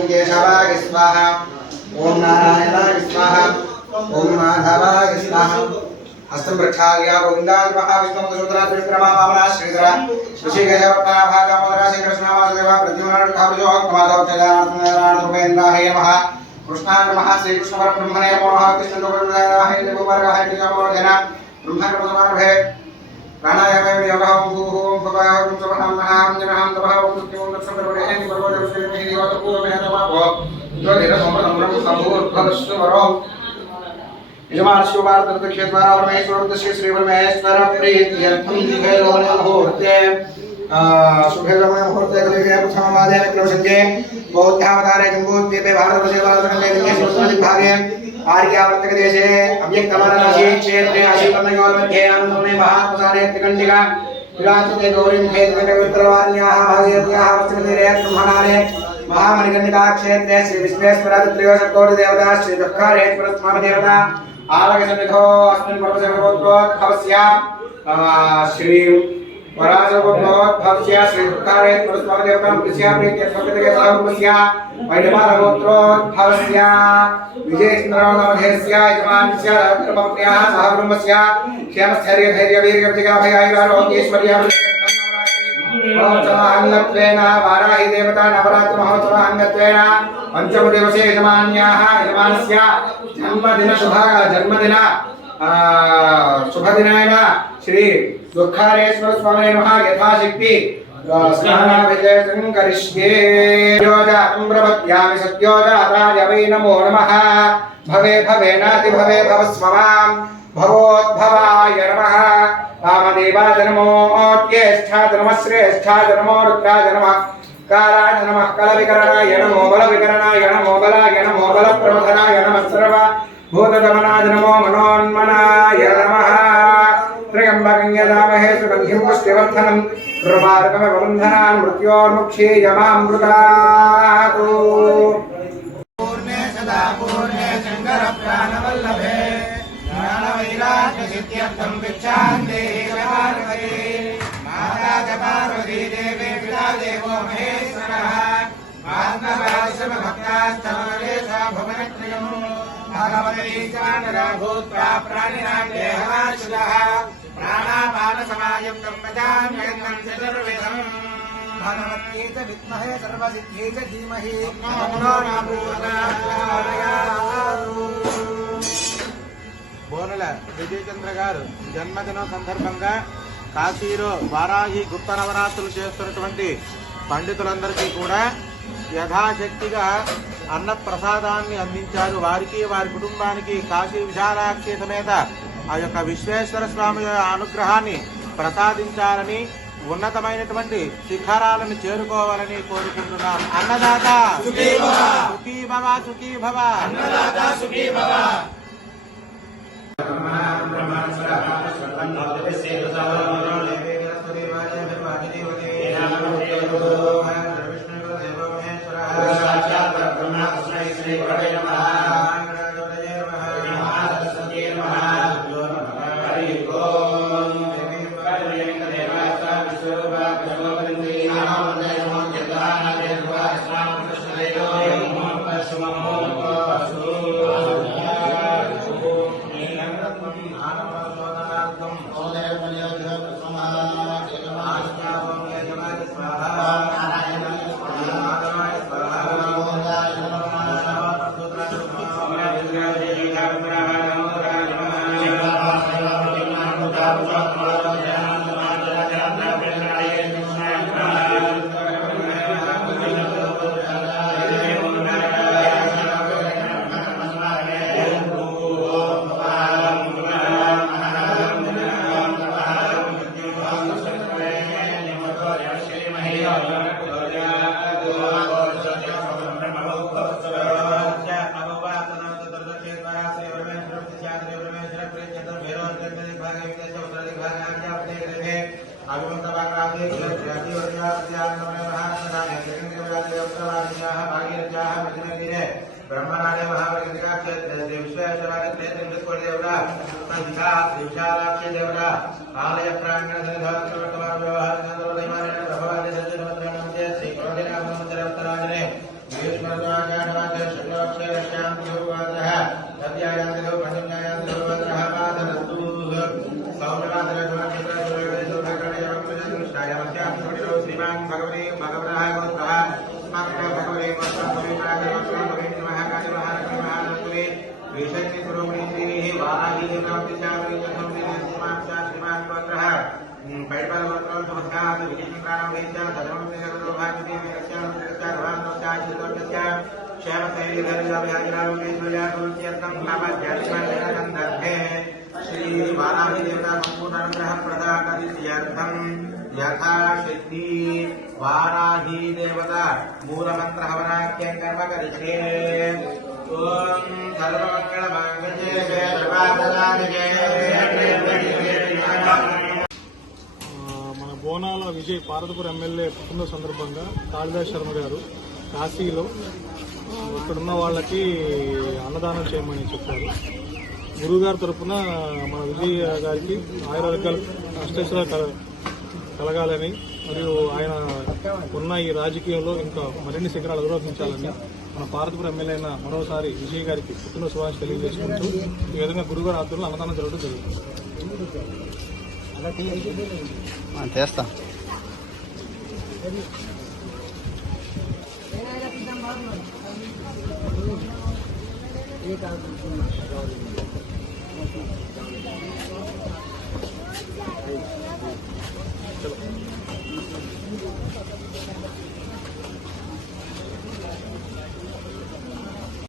ओम केशवाय स्वाहा ओम नारायणाय स्वाहा ओम माधवाय स्वाहा हस्तं प्रक्षाल्य गोविन्दाय महाविष्णुमधुसूदना त्रिविक्रमा वामना श्रीधरा ऋषिकेशवत्ता भागमोदरा श्रीकृष्णवासुदेवा प्रद्युम्नाट्ठाभिजो माधवचलानारायणरूपेन्द्राय नमः कृष्णाय नमः श्रीकृष्णपरब्रह्मणे नमः कृष्णरूपेन्द्राय नमः कृष्णवर्गेण ब्रह्मणप्रसमारभे प्राणायामेन योगः भूः भवः सुमहं महां जनहं तपः उत्तिमं दक्षिणपर्वणे पर्वतश्रीमहि देवतपूर्वमेन तमः ज्योतिरसमरं सम्भूर्भवस्वरो यजमान शिवार्थ क्षेत्रद्वारा परमेश्वर श्री परमेश्वर प्रीत्यर्थं दिवे लोने मुहूर्ते शुभेलमय मुहूर्ते कलिके प्रथमवादे क्रमशज्जे बौद्धावतारे जम्बूद्वीपे भारतवर्षे भारतखण्डे उत्तरदिग्भागे आर्यावर्तक देशे अव्यक्तमनराशि क्षेत्रे अशिपन्नयोर्मध्ये आनन्दमय महाप्रसारे त्रिकण्डिका विराजिते गौरीं भेदकण्डे उत्तरवाण्याः भागीरथ्याः पश्चिमतीरे ब्रह्मणारे महामणिकर्णिका क्षेत्रे श्री विश्वेश्वर त्रयोदशकोटि देवता श्री दुःखारेश्वर स्वामी देवता आलयसन्निधौ अस्मिन् पर्वतस्य श्री वराजगोत्रोद्भवस्य श्री दुःखारेश्वर स्वामी देवतां कृष्या प्रीत्यर्थकते साहुपस्य वैडमानगोत्रोद्भवस्य विजयेन्द्रनामधेयस्य यजमानस्य धर्मप्रियाः सहब्रह्मस्य क्षेमस्थैर्य धैर्य वीर्य विजयाभयायुरारोग्यैश्वर्य महोत्सवाङ्गत्वेन वाराही देवता नवरात्र महोत्सवाङ्गत्वेन पंचमदिवसे यजमानस्य जन्मदिन शुभदिनेन श्री दुःखारेश्वर स्वामी नमः यथाशक्ति स्नानाभिषेकं करिष्ये योजाम्रवत्यामि सत्योजाताय वै नमो नमः भवे भवेनाति भवे भवस्वमां भवोद्भवाय नमः वामदेवाय नमो ज्येष्ठाय नमः श्रेष्ठाय नमो रुद्राय नमः कालाय नमः कलविकरणाय नमो बलविकरणाय नमो बलाय नमो बलप्रबोधनाय नमः सर्वभूतदमनाय नमो मनोन्मनाय नमः त्र्यम्बकं यजामहे सुगन्धिं पुष्टिवर्धनं रुवारुकमिव बन्धनान् मृत्योर्मुक्षीयमामृतात् पूर्णे सदा पूर्णे शङ्करप्राणवल्लभे ज्ञानवैराग्यसिद्ध्यर्थं भिक्षान्ते जगन्नाथे माता च पार्वती देवी पिता देवो महेश्वरः आत्मभाष्यभक्तास्तमलेशा भुवनत्रयं भगवती चानरा भूत्वा प्राणिनां देहमाश्रितः प्राणापानसमायुक्तं पचाम्यन्नं चतुर्विधम् भगवती च विद्महे सर्वसिद्धिः च धीमहि तन्नो न प्रचोदयात्। బోనల విజయచంద్ర గారు జన్మదినం సందర్భంగా కాశీలో వారాహి గుప్త నవరాత్రులు చేస్తున్నటువంటి పండితులందరికీ కూడా యథాశక్తిగా అన్న ప్రసాదాన్ని అందించారు. వారికి వారి కుటుంబానికి కాశీ విశాలాక్షి సమేత ఆ యొక్క విశ్వేశ్వర స్వామి అనుగ్రహాన్ని ప్రసాదించాలని ఉన్నతమైనటువంటి శిఖరాలను చేరుకోవాలని కోరుకుంటున్నాం. అన్నదాత సుఖీ భవ సుఖీ భవ అన్నదాత సుఖీ భవ. ब्रह्मनाडे महावैदिका क्षेत्रे विश्वेश्वराय क्षेत्र देवता विशालाक्षी देवता आलय प्रांगण व्यवहार श्री वाराही देवता संपूर्ण अनुग्रह प्रदान यथाशक्ति वाराही देवता मूल मंत्र हवनाख्यं कर्म करिष्ये ओम सर्वमंगल मांगल्ये सर्वार्थसाधिके మన బోనాల విజయ్ పార్వతీపురం ఎమ్మెల్యే పుట్టిన సందర్భంగా కాళిదాస్ శర్మ గారు కాశీలో ఇక్కడున్న వాళ్ళకి అన్నదానం చేయమని చెప్పారు. గురువుగారి తరఫున మన విజయ్ గారికి ఆయుర్వేదికల్ అష్టైశ్వర్యాలు కలగాలని మరియు ఆయన ఉన్న ఈ రాజకీయంలో ఇంకా మరిన్ని శిఖరాలు అధిరోహించాలని మన పార్వతీపురం ఎమ్మెల్యే అయిన మరోసారి విజయ్ గారికి పుట్టిన శుభాకాంక్షలు తెలియజేసుకుంటూ ఈ విధంగా గురువుగారి ఆధ్వర్యంలో అన్నదానం జరగడం జరుగుతుంది. చేస్తా